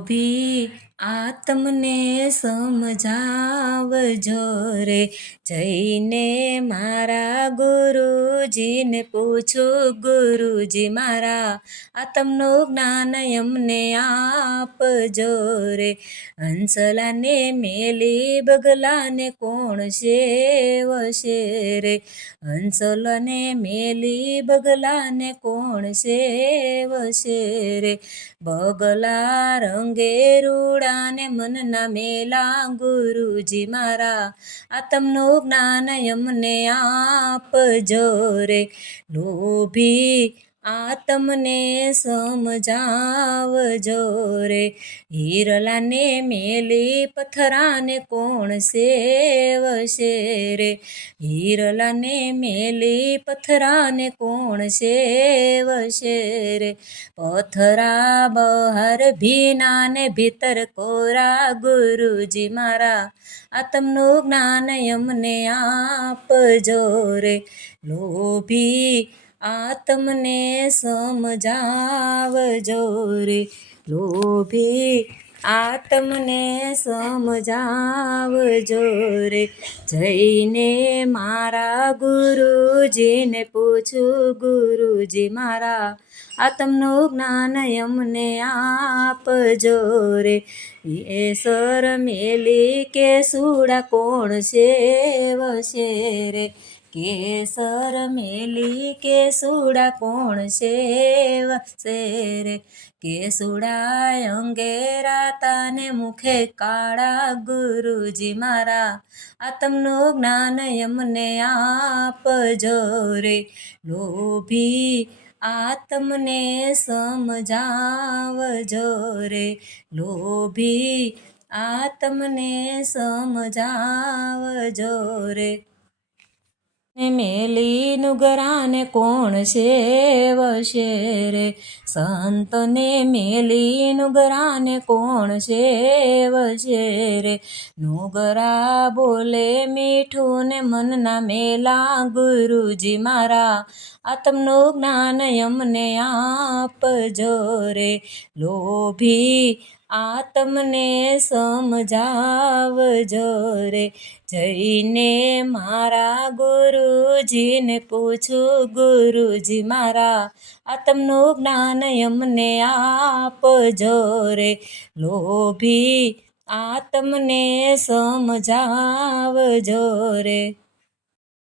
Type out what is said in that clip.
લોભી આત્મને સમજાવજો રે, જઈને મારા ગુરુજીને પૂછું, ગુરુજી મારા આત્મનું જ્ઞાન અમને આપજો રે. હંસલાને મેલી બગલાને કોણ સેવશે રે, હંસલાને મેલી બગલાને કોણ સેવશે રે. બગલા રંગે રૂડાને મનના મેલા, ગુરુજી મારા આત્મનું જ્ઞાન અમને આપજો રે. લોભી આત્મને સમજાવજો રે, હિરલાને મેલી પથરાને કોણ સેવશે રે, હિરલાને મેલી પથરાને કોણ સેવશે રે. પથરા બહાર ભીના ને ભીતર કોરા, ગુરુજી મારા આત્મનું જ્ઞાન અમને આપજો રે. લોભી આત્મને સમજાવજો રે, લોભી આત્મને સમજાવજો રે, જઈને મારા ગુરુજીને પૂછું, ગુરુજી મારા આત્મનું જ્ઞાન અમને આપજો રે. કેસર મેલી કેસુડા કોણ સેવશે રે, કેસર મેલી કેસુડા કોણ સેવશે રે. કેસુડા અંગે રાતાને મુખે કાળા, ગુરુજી મારા આત્મનું જ્ઞાન અમને આપજો રે. લોભી આત્મને સમજાવજો રે, લોભી આત્મને સમજાવજો રે. મેલી નુગરાને કોણ સેવશે રે, સંતને મેલી નુગરાને કોણ સેવશે રે. નુગરા બોલે મીઠું ને મનના મેલા, ગુરુજી મારા આત્મનું જ્ઞાન અમને આપજો રે. લોભી આત્મને સમજાવજો રે, જઈને મારા ગુરુજીને પૂછું, ગુરુજી મારા આત્મનું જ્ઞાન અમને આપજો રે. લોભી આત્મને સમજાવજો રે.